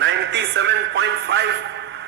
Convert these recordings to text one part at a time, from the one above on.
97.5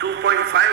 2.5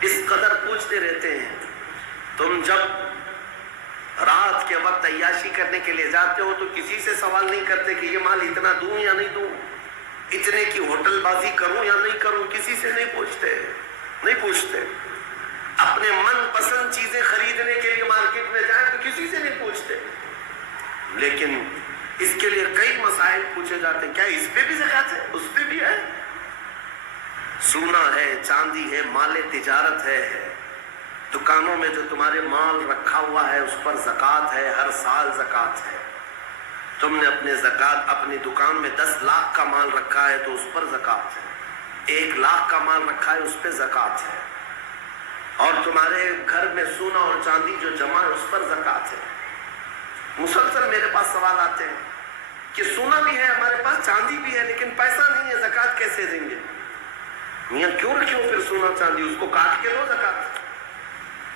اس قدر پوچھتے رہتے ہیں. تم جب رات کے وقت عیاشی کرنے کے لیے جاتے ہو تو کسی سے سوال نہیں کرتے کہ یہ مال اتنا دوں یا نہیں دوں, اتنے کی ہوٹل بازی کروں یا نہیں کروں, کسی سے نہیں پوچھتے. اپنے من پسند چیزیں خریدنے کے لیے مارکیٹ میں جائیں تو کسی سے نہیں پوچھتے, لیکن اس کے لیے کئی مسائل پوچھے جاتے ہیں. کیا اس پہ بھی زکات ہے؟ اس پہ بھی ہے. سونا ہے, چاندی ہے, مال تجارت ہے, دکانوں میں جو تمہارے مال رکھا ہوا ہے اس پر زکات ہے, ہر سال زکات ہے. تم نے اپنی دکان میں 10 لاکھ کا مال رکھا ہے تو اس پر زکات ہے. 1 لاکھ کا مال رکھا ہے اس پہ زکات ہے. اور تمہارے گھر میں سونا اور چاندی جو جمع ہے اس پر زکات ہے. مسلسل میرے پاس سوال آتے ہیں کہ سونا بھی ہے ہمارے پاس, چاندی بھی ہے, لیکن پیسہ نہیں ہے, زکات کیسے دیں گے؟ میاں کیوں رکھو پھر سونا چاندی, اس کو کاٹ کے دو زکات.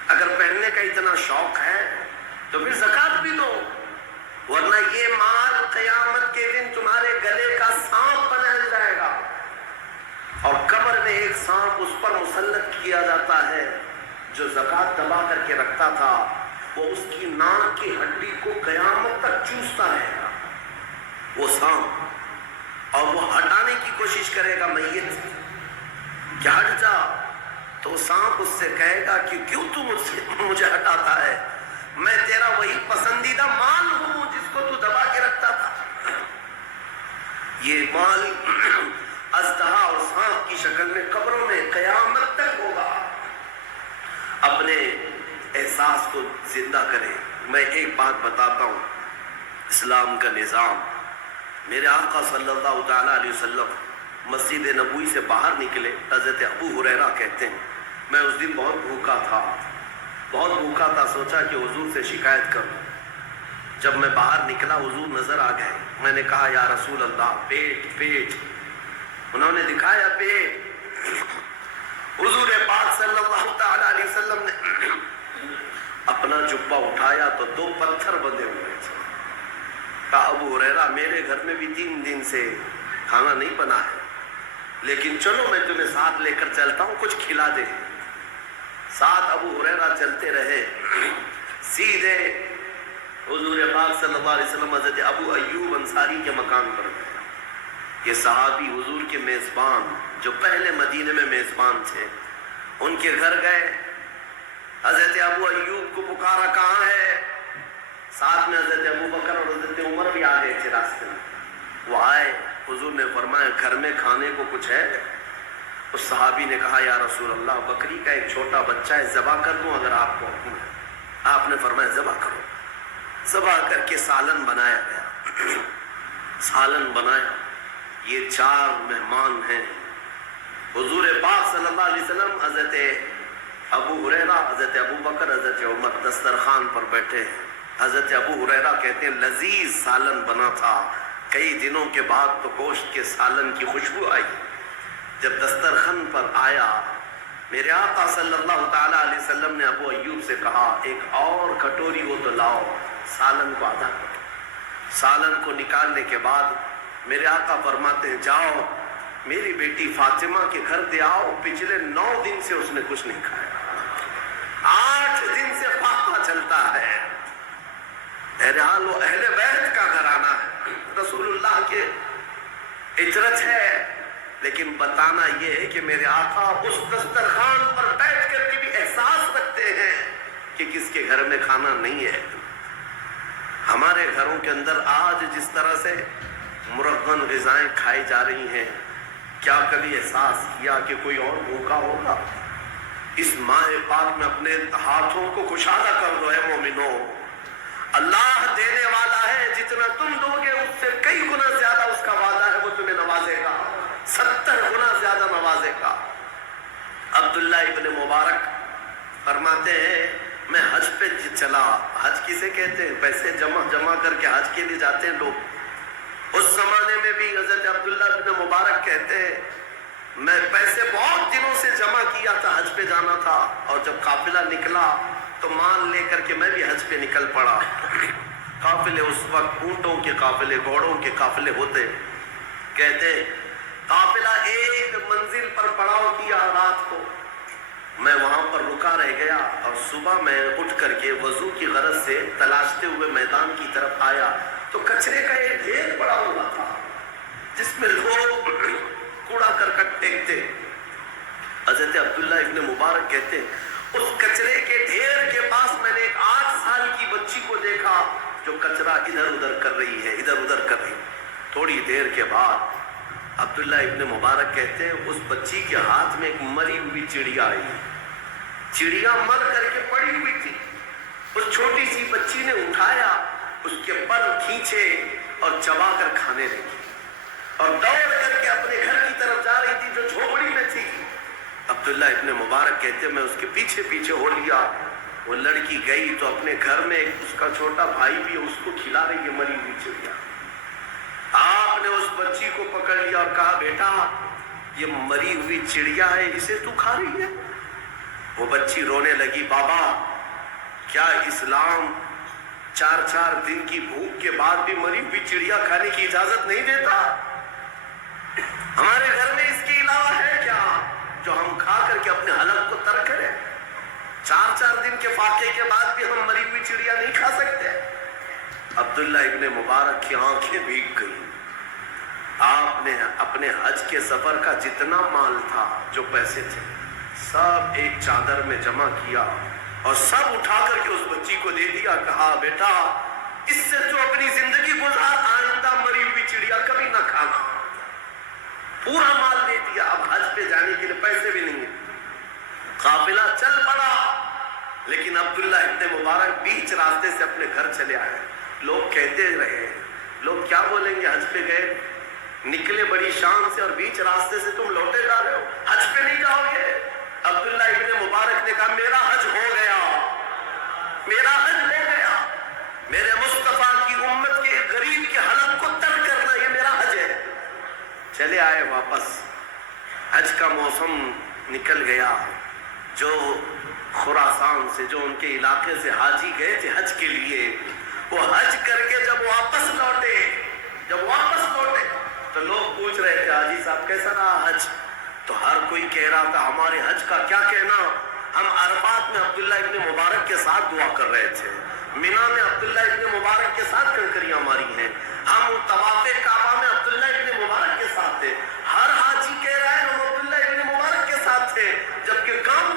اگر پہننے کا اتنا شوق ہے تو پھر زکات بھی دو, ورنہ یہ مال قیامت کے دن تمہارے گلے کا سانپ بنا جائے گا. اور قبر میں ایک سانپ اس پر مسلط کیا جاتا ہے جو زکات دبا کر کے رکھتا تھا, وہ اس کی ناک کی ہڈی کو قیامت تک چوستا رہے گا وہ سانپ, اور وہ ہٹانے کی کوشش کرے گا میت کہ ہٹ جا. تو سانپ اس سے کہے گا کہ کیوں تو مجھے ہٹاتا ہے, میں تیرا وہی پسندیدہ مال ہوں جس کو تو دبا کے رکھتا تھا. یہ مال اژدہا اور سانپ کی شکل میں قبروں میں قیامت تک ہوگا. اپنے احساس کو زندہ کریں. میں ایک بات بتاتا ہوں, اسلام کا نظام. میرے آقا صلی اللہ تعالیٰ علیہ وسلم مسجد نبوی سے باہر نکلے. حضرت ابو ہریرہ کہتے ہیں میں اس دن بہت بھوکا تھا, سوچا کہ حضور سے شکایت کروں. جب میں باہر نکلا حضور نظر آ گئے. میں نے کہا یا رسول اللہ پیٹ. انہوں نے دکھایا پیٹ. حضور پاک صلی اللہ تعالی علیہ وسلم نے اپنا جبہ اٹھایا تو 2 پتھر بندھے ہوئے تھے. کہا ابو ہریرہ میرے گھر میں بھی 3 دن سے کھانا نہیں بنا ہے, لیکن چلو میں تمہیں ساتھ لے کر چلتا ہوں, کچھ کھلا دے. ساتھ ابو ہریرہ چلتے رہے. سیدھے حضور پاک صلی اللہ علیہ وسلم حضرت ابو ایوب انصاری کے مکان پر گئے. یہ صحابی حضور کے میزبان جو پہلے مدینے میں میزبان تھے, ان کے گھر گئے. حضرت ابو ایوب کو پکارا کہاں ہے. ساتھ میں حضرت ابو بکر اور حضرت عمر بھی آ گئے تھے راستے میں. وہ آئے, حضور نے فرمایا گھر میں کھانے کو کچھ ہے؟ اس صحابی نے کہا یا رسول اللہ بکری کا ایک چھوٹا بچہ ہے, ذبح کر دوں اگر آپ کو حکم ہے. آپ نے فرمایا ذبح کرو. ذبح کر کے سالن بنایا گیا. سالن بنایا. یہ 4 مہمان ہیں. حضور پاک صلی اللہ علیہ وسلم, حضرت ابو ہریرہ, حضرت ابو بکر, حضرت عمر دسترخوان پر بیٹھے ہیں. حضرت ابو ہریرہ کہتے ہیں لذیذ سالن بنا تھا. کئی دنوں کے بعد تو گوشت کے سالن کی خوشبو آئی. جب دسترخوان پر آیا میرے آقا صلی اللہ تعالیٰ علیہ وسلم نے ابو ایوب سے کہا ایک اور کٹوری ہو تو لاؤ, سالن کو آدھا کرو. سالن کو نکالنے کے بعد میرے آقا فرماتے ہیں جاؤ میری بیٹی فاطمہ کے گھر دے آؤ, پچھلے 9 دن سے اس نے کچھ نہیں کھایا, 8 دن سے فاقہ چلتا ہے. بہرحال وہ اہل بیت کا گھرانہ ہے, رسول اللہ کے اجرت ہے, لیکن بتانا یہ ہے کہ میرے آقا اس دسترخوان پر بیٹھ کر کے بھی احساس رکھتے ہیں کہ کس کے گھر میں کھانا نہیں ہے. ہمارے گھروں کے اندر آج جس طرح سے مرغن غذائیں کھائی جا رہی ہیں, کیا کبھی احساس کیا کہ کوئی اور بھوکا ہوگا؟ اس ماہ پاک میں اپنے ہاتھوں کو کشادہ کر دو. اے مومنو, اللہ دینے والا ہے, جتنا تم دو گے اس سے کئی گنا زیادہ اس کا وعدہ ہے, وہ تمہیں نوازے گا, 70 گنا زیادہ نوازے گا. عبداللہ ابن مبارک فرماتے ہیں میں حج پہ چلا. حج کسے کہتے ہیں؟ پیسے جمع کر کے حج کے لیے جاتے ہیں لوگ. اس زمانے میں بھی حضرت عبداللہ ابن مبارک کہتے ہیں میں پیسے بہت دنوں سے جمع کیا تھا, حج پہ جانا تھا, اور جب قافلہ نکلا تو مال لے کر کے میں بھی حج پہ نکل پڑا. قافلے اس وقت اونٹوں کے قافلے, گھوڑوں کے قافلے ہوتے. کہتے قافلہ ایک منزل پر پڑاؤ کیا رات کو, میں وہاں پر رکا رہ گیا اور صبح میں اٹھ کر کے وضو کی غرض سے تلاشتے ہوئے میدان کی طرف آیا تو کچرے کا ایک ڈھیر پڑا ہوا تھا جس میں لوگ کوڑا کرکٹ پھینکتے. حضرت عبداللہ ابن مبارک کہتے اس کچرے کے ڈھیر کے پاس میں نے ایک 8 سال کی بچی کو دیکھا جو کچرا ادھر ادھر کر رہی ہے, ادھر ادھر کر رہی. تھوڑی دیر کے بعد عبداللہ ابن مبارک کہتے ہیں اس بچی کے ہاتھ میں ایک مری ہوئی چڑیا آئی. چڑیا مر کر کے پڑی ہوئی تھی. اس چھوٹی سی بچی نے اٹھایا, اس کے پر کھینچے اور چبا کر کھانے لگی اور دوڑ کر کے اپنے گھر کی طرف جا رہی تھی جو جھوپڑی میں تھی. عبداللہ ابن مبارک کہتے میں اس کے پیچھے پیچھے ہو لیا. وہ لڑکی گئی تو اپنے گھر میں اس کا چھوٹا بھائی بھی اس کو کھلا رہی ہے مری ہوئی چڑیا. آپ نے اس بچی کو پکڑ لیا اور کہا بیٹا یہ مری ہوئی چڑیا ہے, اسے تو کھا رہی ہے. وہ بچی رونے لگی, بابا کیا اسلام 4 دن کی بھوک کے بعد بھی مری ہوئی چڑیا کھانے کی اجازت نہیں دیتا؟ ہمارے گھر میں اس کے علاوہ ہے کیا جو ہم کھا کر کے اپنے حلق کو تر کریں؟ 4 دن کے فاقے کے بعد بھی ہم مری ہوئی چڑیا نہیں کھا سکتے. عبداللہ ابن مبارک کی آنکھیں بھیگ گئی. آپ نے اپنے حج کے سفر کا جتنا مال تھا, جو پیسے تھے, سب ایک چادر میں جمع کیا اور سب اٹھا کر کے اس بچی کو دے دیا. کہا بیٹا اس سے تو اپنی زندگی گزار, آئندہ مری ہوئی چڑیا کبھی نہ کھانا. پورا مال دے دیا. اب حج پہ جانے کے لیے پیسے بھی نہیں ہیں. قافلہ چل پڑا لیکن عبداللہ ابن مبارک بیچ راستے سے اپنے گھر چلے آئے. لوگ کہتے رہے, لوگ کیا بولیں گے, حج پہ گئے, نکلے بڑی شان سے اور بیچ راستے سے تم لوٹے جا رہے ہو, حج پہ نہیں جاؤ گے. عبداللہ ابن مبارک نے کہا میرا حج ہو گیا, میرا حج ہو گیا. میرے مصطفیٰ کی امت کے غریب کے حلق کو تر کرنا یہ میرا حج ہے. چلے آئے واپس. حج کا موسم نکل گیا. جو خراسان سے, جو ان کے علاقے سے حاجی گئے تھے حج کے لیے, وہ حج کر کے جب واپس لوٹے تو لوگ پوچھ رہے تھے حاجی صاحب کیسا رہا حج؟ تو ہر کوئی کہہ رہا تھا ہمارے حج کا کیا کہنا, ہم عرفات میں عبداللہ ابن مبارک کے ساتھ دعا کر رہے تھے, مینا میں عبداللہ ابن مبارک کے ساتھ کنکریاں ماری ہیں, ہم طواف کعبہ میں عبداللہ ابن مبارک کے ساتھ تھے. ہر حاجی کہہ رہا ہے ہم عبداللہ ابن مبارک کے ساتھ تھے, جبکہ کام